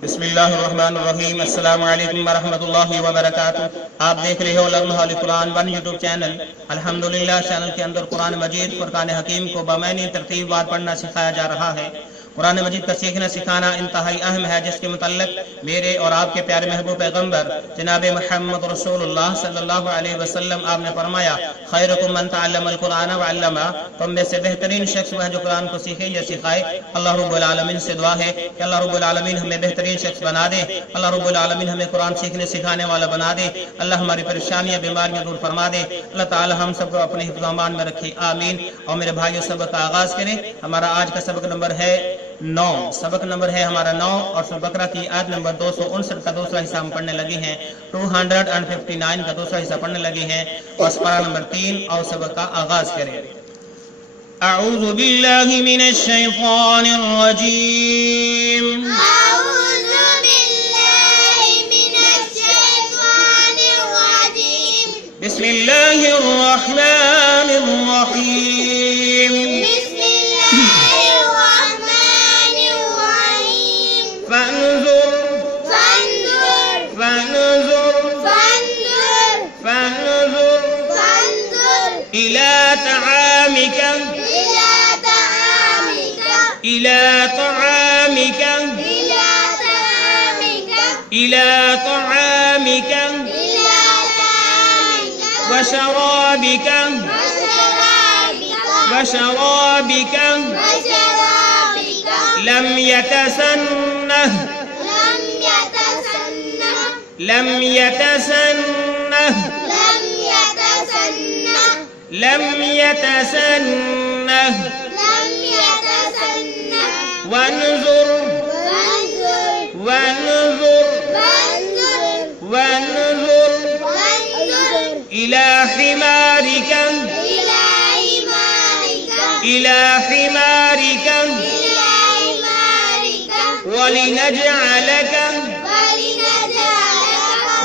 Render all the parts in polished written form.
بسم اللہ الرحمن الرحیم۔ السلام علیکم ورحمۃ اللہ وبرکاتہ۔ آپ دیکھ رہے ہو لرن ہالی قرآن 1 یوٹیوب چینل۔ الحمدللہ چینل کے اندر قرآن مجید فرقان حکیم کو بامعنی ترتیب وار پڑھنا سکھایا جا رہا ہے۔ قرآن مجید کا سیکھنا سکھانا انتہائی اہم ہے، جس کے متعلق میرے اور آپ کے پیارے محبوب پیغمبر جناب محمد رسول اللہ صلی اللہ علیہ وسلم آپ نے فرمایا، خیرکم من تعلم القرآن وعلمہ، تم میں سے بہترین شخص وہ ہے جو قرآن کو سیکھے یا سکھائے۔ اللہ رب العالمین سے دعا ہے کہ اللہ رب العالمین ہمیں بہترین شخص بنا دے، اللہ رب العالمین ہمیں قرآن سیکھنے سکھانے والا بنا دے، اللہ ہماری پریشانیاں بیماریاں دور فرما دے، اللہ تعالی ہم سب کو اپنے حفظ و امان میں رکھے، آمین۔ اور میرے بھائیو، سبق کا آغاز کریں۔ ہمارا آج کا سبق نمبر ہے 9، سبق نمبر ہے ہمارا 9، اور سورہ بقرہ کی آیت نمبر 259 کا دوسرا حصہ ہم پڑھنے لگے ہیں، 259 کا دوسرا حصہ پڑھنے لگے ہیں، اور سپارہ نمبر 3 اور سبق کا آغاز کریں۔ اعوذ باللہ من الشیطان الرجیم، أعوذ بالله من الشيطان الرجيم، بسم اللہ الرحمن الرحیم، بسم الله الرحمن الرحيم، فانظر فانظر فانظر فانظر فانظر فانظر إلى طعامك إلى طعامك إلى طعامك إلى طعامك إلى طعامك إلى طعامك وشرابك وشرابك وشرابك وشرابك لم يتسنه لم يتسنه لم يتسنه لم يتسنه لم يتسنه لم يتسنه وانظر وانظر وانظر وانظر وانظر وانظر إلى حمارك إلى حمارك إلى حمارك إلى حمارك ولنجعلك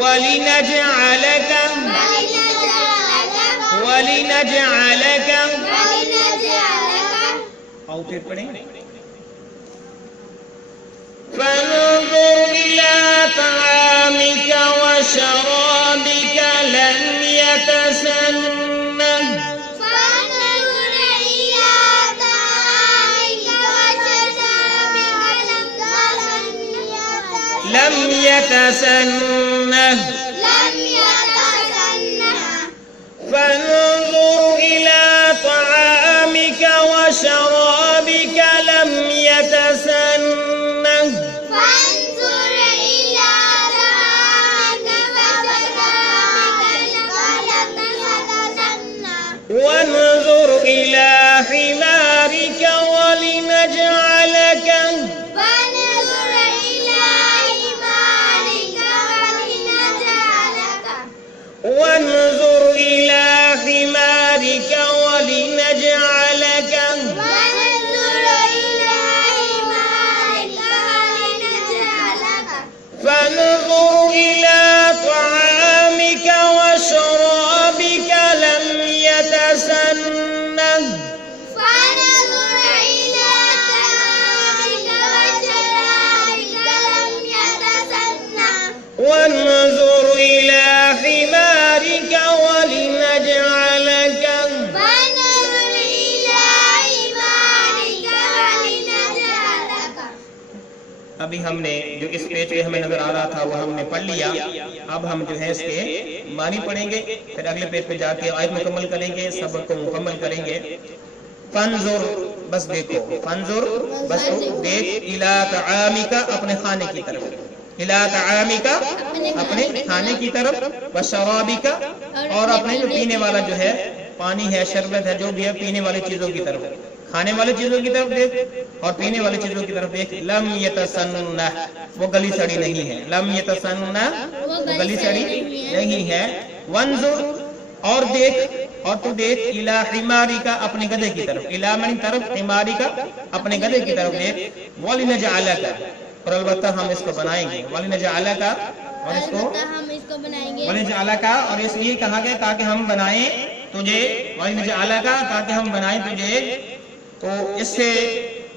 ولنجعلك ولنجعلك ولنجعلك اور پھر پڑھیں، فانظر إلى طعامك وشرابك لم يتسنه فانظر إلى طعامك وشرابك لم يتسنه لم يتسنه فانظر إلى طعامك وشرابك لم يتسنه فانظر إلى طعامك وشرابك لم يتسنه وانظر إلى حمارك ولنجعلك فانظر إلى حمارك ولنجعلك وانظر إلى حمارك ولنجعلك فانظر إلى حمارك ولنجعلك فانظر إلى طعامك وشرابك لم يتسنه فانظر إلى طعامك وشرابك لم يتسنه وانظر إلى حمارك ولنجعلك فانظر إلى حمارك ولنجعلك ابھی ہم نے جو اس پیج پہ ہمیں نظر آ رہا تھا وہ ہم نے پڑھ لیا۔ اب ہم جو ہے اس کے معنی پڑھیں گے، پھر اگلے پیج پہ جا کے آیت مکمل کریں گے، سبق کو مکمل کریں گے۔ فانظر، بس دیکھو، فانظر بس دیکھ، الی طعامک، اپنے کھانے کی طرف، الی طعامک، اپنے کھانے کی طرف، وشرابک، اور اپنے جو پینے والا جو ہے پانی ہے، شربت ہے، جو بھی ہے پینے والی چیزوں کی طرف، کھانے والی چیزوں کی طرف دیکھ اور پینے والی چیزوں کی طرف دیکھ۔ لم یتسنہ، وہ گلی سڑی نہیں ہے، لم یتسنہ، وہ گلی سڑی نہیں ہے۔ وانظر، اور دیکھ، اور تو دیکھ، الی حمارک، اپنے گدھے کی طرف، الی من طرف، حمارک، اپنے گدھے کی طرف دیکھ، ولنجعلک، اور البتہ ہم اس کو بنائیں گے، ولنجعلک، اور اس کو ہم اس کو بنائیں گے ولنجعلک، اور اس لیے کہا گیا تاکہ ہم بنائیں تجھے، ولنجعلک، تاکہ ہم بنائیں تجھے، تو اس سے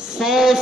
100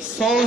100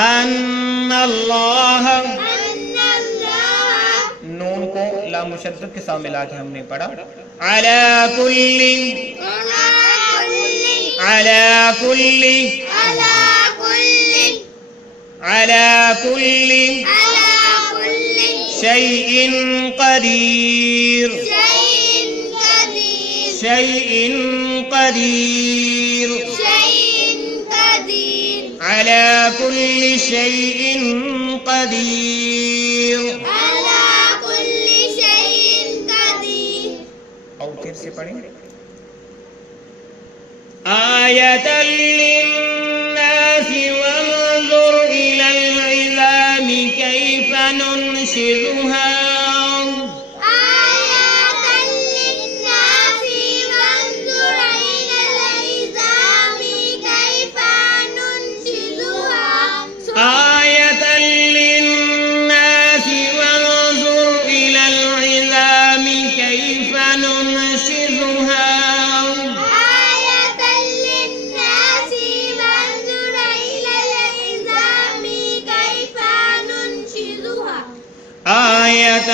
ان اللہ، أن الله نون کو لام مشدد کے ساتھ ملا کے ہم نے پڑھا، علی کل، على علی كل کل، على كل علی کل على كل شیء قدیر، شيء قدير شیء قدیر، شيء قدير علی کل شیء قدیر. على كل شيء قدير. اور پھر سے پڑھیں، آیةً للناس وانظر إلى العظام كيف ننشزها آية للناس وانظر إلى العظام كيف ننشزها. آية للناس وانظر إلى العظام كيف ننشزها آية للناس وانظر إلى العظام كيف ننشزها. آية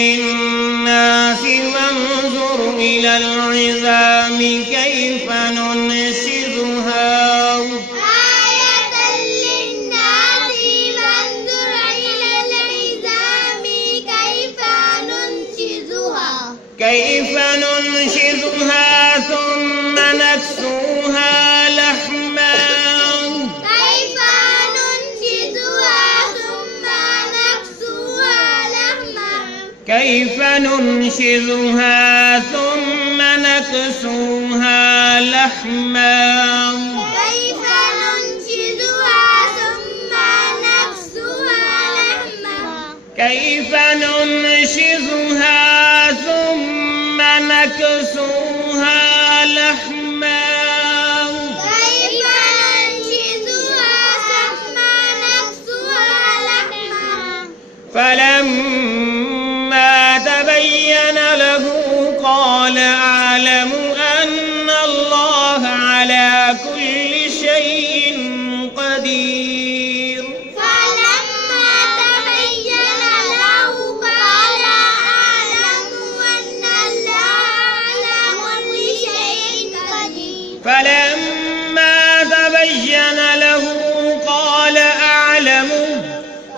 للناس وانظر إلى العظام كيف ننشزها آية للناس وانظر إلى العظام كيف ننشزها. كيف ننشزها ثم نكسوها لحما كيف ننشزها ثم نكسوها لحما. كيف ننشزها ثم نكسوها لحما كيف ننشزها ثم نكسوها لحما. كيف ننشزها ثم نكسوها لحما كيف ننشزها ثم نكسوها لحما. فلما تبين له قال أعلم أن الله على كل شيء قدير. فلما تبين له قال أعلم أن الله على كل شيء قدير. فلما تبين له قال أعلم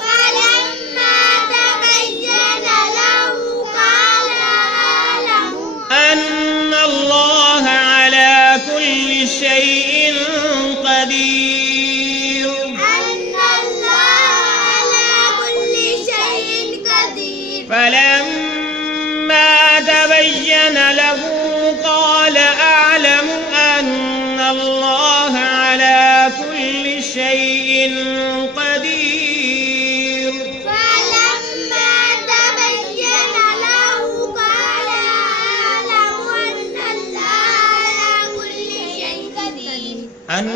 فلما تبين له قال أعلم أن الله على كل شيء قدير. أن الله على كل شيء قدير. فلما تبين له قال أعلم أن الله على كل شيء قدير. فلما تبين له قال أعلم أن الله على كل شيء قدير. ان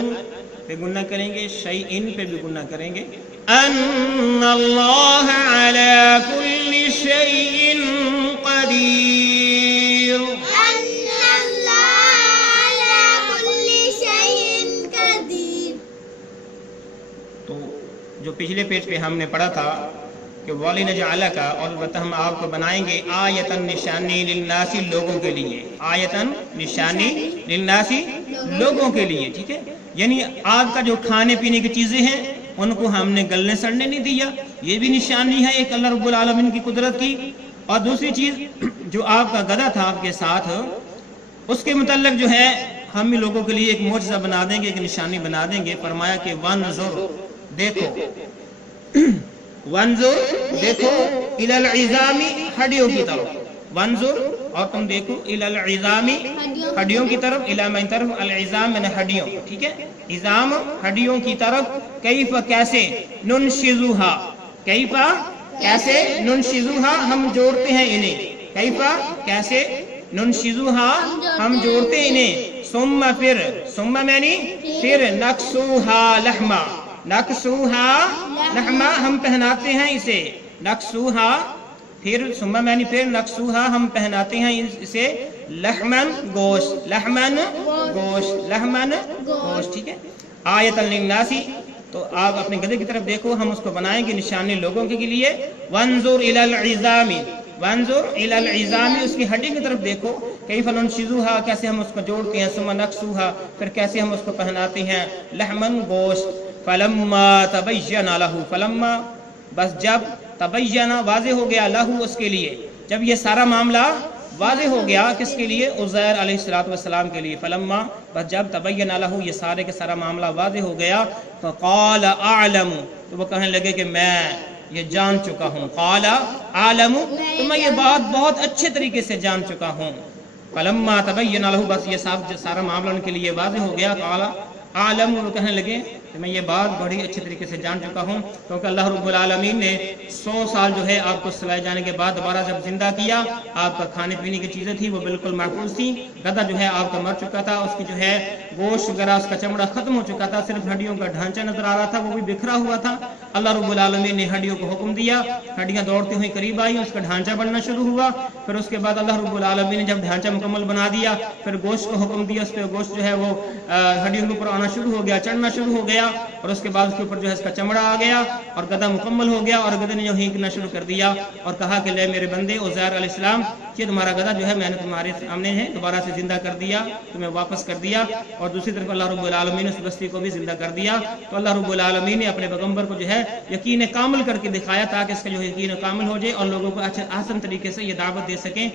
پہ گناہ کریں گے، شیئن پہ بھی گناہ کریں گے. ان اللہ علی کل شیء قدیر. أن الله على كل شيء قدير. تو جو پچھلے پیج پہ ہم نے پڑھا تھا کہ وَلِنَجْعَلَكَ، اور البتہ ہم آپ کو بنائیں گے آیتاً نشانی للناس، لوگوں کے لیے. آیتاً نشانی للناس، لوگوں کے لیے. ٹھیک ہے، یعنی آپ کا جو کھانے پینے کی چیزیں ہیں ان کو ہم نے گلنے سڑنے نہیں دیا، یہ بھی نشانی ہے ایک اللہ رب العالمین کی قدرت کی. اور دوسری چیز، جو آپ کا گدھا تھا آپ کے ساتھ، اس کے متعلق جو ہے ہم بھی لوگوں کے لیے ایک معجزہ بنا دیں گے، ایک نشانی بنا دیں گے. فرمایا کہ وانظر، دیکھو، وانظر دیکھو، الی العظام، ہڈیوں کی طرف. وانظر، اور تم دیکھو، الی العظام، ہڈیوں کی طرف. الی من طرف، العظام میں ہڈیوں. ٹھیک ہے، عظام ہڈیوں کی طرف. کیف، کیسے، ننشزوہا، کیف کیسے، ننشزوہا ہم جوڑتے ہیں انہیں. کیف کیسے، ننشزوہا ہم جوڑتے انہیں. ثم پھر، ثم یعنی پھر، نکسوہا لحما، نکسوہا لحما ہم پہناتے ہیں اسے. نکسوہا پھر، ثم یعنی پھر، نکسوہا ہم پہناتے ہیں اسے لحمن گوشت، لحمن گوشت، لحمن گوشت. ٹھیک ہے. آیۃ للناس، تو آپ اپنے گدھے کی طرف دیکھو، ہم اس کو بنائیں گے نشانی لوگوں کے لیے. وانظر الی العظام، وانظر الی العظام، اس کی ہڈی کی طرف دیکھو. کیف ننشزھا، کیسے ہم اس کو جوڑتے ہیں. ثم نکسوھا، پھر کیسے ہم اس کو پہناتے ہیں. لحمن، گوشت. فلما تبین لہ، فلما بس جب، تبین واضح ہو گیا، لہ اس کے لیے، جب یہ سارا معاملہ واضح ہو گیا کس کے لیے، عزیر علیہ السلام کے لیے. فلما بس جب، تبین لہ یہ سارے کے سارا معاملہ واضح ہو گیا. تو قال اعلم، تو وہ کہنے لگے کہ میں یہ جان چکا ہوں. قال اعلم، تو میں یہ بات بہت اچھے طریقے سے جان چکا ہوں. فلما تبین لہ، بس یہ سارا معاملہ ان کے لیے واضح ہو گیا. قال اعلم، وہ کہنے لگے کہ میں یہ بات بڑی اچھے طریقے سے جان چکا ہوں، کیونکہ اللہ رب العالمین نے 100 سال جو ہے آپ کو سلائے جانے کے بعد دوبارہ جب زندہ کیا، آپ کا کھانے پینے کی چیزیں تھی وہ بالکل محفوظ تھیں. گدھا جو ہے آپ کا مر چکا تھا، اس کی جو ہے گوشت وغیرہ، اس کا چمڑا ختم ہو چکا تھا، صرف ہڈیوں کا ڈھانچہ نظر آ رہا تھا، وہ بھی بکھرا ہوا تھا. اللہ رب العالمین نے ہڈیوں کو حکم دیا، ہڈیاں دوڑتی ہوئی قریب آئی، اس کا ڈھانچہ بننا شروع ہوا. پھر اس کے بعد اللہ رب العالمین نے جب ڈھانچہ مکمل بنا دیا، پھر گوشت کو حکم دیا، اس پہ گوشت جو ہے وہ ہڈیوں کے اوپر آنا شروع ہو گیا، چڑھنا شروع ہو گیا. اور اس کے بعد اس کے اوپر جو ہے اس کا چمڑا آ گیا اور گدھا مکمل ہو گیا. اور گدھے نے جو ہینکنا شروع کر دیا اور کہا کہ لے میرے بندے عزیر علیہ السلام، یہ تمہارا گدھا جو ہے میں نے تمہارے سامنے ہے دوبارہ سے زندہ کر دیا، تمہیں واپس کر دیا. اور دوسری طرف اللہ رب العالمین نے اس بستی کو بھی زندہ کر دیا. تو اللہ رب العالمین نے اپنے پیغمبر کو جو ہے یقین کامل کر کے دکھایا تاکہ اس کا جو یقین کامل ہو جائے اور لوگوں کو اچھے آسان طریقے سے یہ دعوت دے سکیں،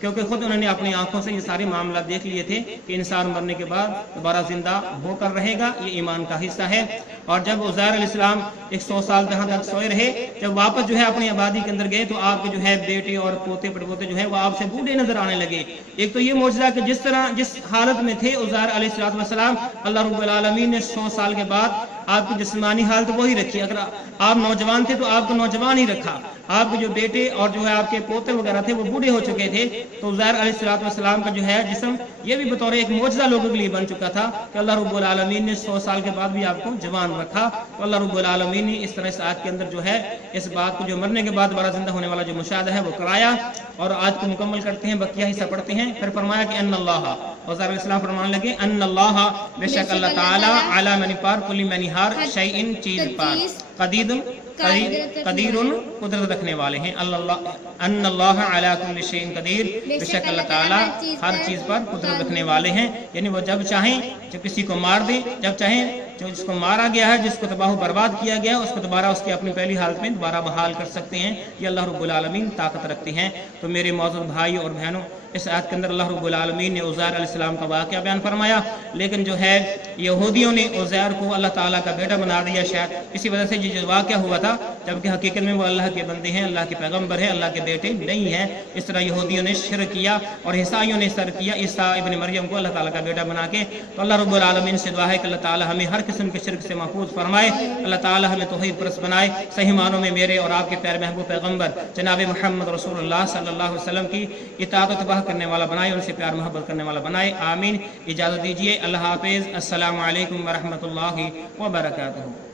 کیونکہ خود انہوں نے اپنی آنکھوں سے یہ سارے معاملات دیکھ لیے تھے کہ انسان مرنے کے بعد دوبارہ زندہ ہو کر رہے گا. یہ ایمان کا حصہ ہے. اور جب عزیر علیہ السلام 100 سال جہاں تک سوئے رہے، جب واپس جو ہے اپنی آبادی کے اندر گئے تو آپ کے جو ہے بیٹے اور پوتے پڑپوتے جو ہے وہ آپ سے بوڑھے نظر آنے لگے. ایک تو یہ معجزہ کہ جس حالت میں تھے عزیر علیہ السلام، اللہ رب العالمین نے 100 سال کے بعد آپ کی جسمانی حالت وہی رکھی. اگر آپ نوجوان تھے تو آپ کو نوجوان ہی رکھا. آپ کے جو بیٹے اور جو ہے آپ کے پوتے وغیرہ تھے وہ بوڑھے ہو چکے تھے. تو عزیر علیہ السلام کا جو ہے جسم یہ بھی بطور ایک معجزہ لوگوں کے لیے بن چکا تھا کہ اللہ رب العالمین نے 100 سال کے بعد بھی آپ کو جوان رکھا. تو اللہ رب العالمین نے اس طرح اس آیت کے اندر جو ہے اس بات کو جو مرنے کے بعد دوبارہ زندہ ہونے والا جو مشاہدہ ہے وہ کرایا. اور آج کو مکمل کرتے ہیں، بقیہ حصہ پڑھتے ہیں. پھر فرمایا کہ ان اللہ، عزیر علیہ السلام فرمانے لگے ان اللہ، بے شک اللہ تعالی، علی من پار، کلی من ہر، شیء چیز پار، قدیر قدرت رکھنے والے ہیں. ان اللہ علی کل شیء قدیر، بے شک اللہ تعالی ہر چیز پر قدرت رکھنے والے ہیں. یعنی وہ جب چاہیں جب کسی کو مار دیں، جب چاہیں جو جس کو مارا گیا ہے، جس کو تباہ و برباد کیا گیا اس کو دوبارہ اس کی اپنی پہلی حالت میں دوبارہ بحال کر سکتے ہیں. یہ اللہ رب العالمین طاقت رکھتے ہیں. تو میرے معزز بھائی اور بہنوں، اس آیت کے اندر اللہ رب العالمین نے عزیر علیہ السلام کا واقعہ بیان فرمایا، لیکن جو ہے یہودیوں نے عزیر کو اللہ تعالیٰ کا بیٹا بنا دیا. شاید اسی وجہ سے یہ جو واقعہ ہوا تھا، جبکہ حقیقت میں وہ اللہ کے بندے ہیں، اللہ کے پیغمبر ہیں، اللہ کے بیٹے نہیں ہیں. اس طرح یہودیوں نے شرک کیا اور عیسائیوں نے شرک کیا عیسیٰ ابن مریم کو اللہ تعالیٰ کا بیٹا بنا کے. تو اللہ رب العالمین سے دعا ہے کہ اللہ تعالیٰ ہمیں ہر قسم کے شرک سے محفوظ فرمائے. اللہ تعالیٰ ہمیں توحید پرست بنائے. صحیح معنوں میں میرے اور آپ کے پیارے محبوب پیغمبر جناب محمد رسول اللہ صلی اللہ علیہ وسلم کی اطاعت و اتباع کرنے والا بنائے، اور ان سے پیار محبت کرنے والا بنائے. آمین. اجازت دیجیے. اللہ حافظ. السلام علیکم ورحمۃ اللہ وبرکاتہ.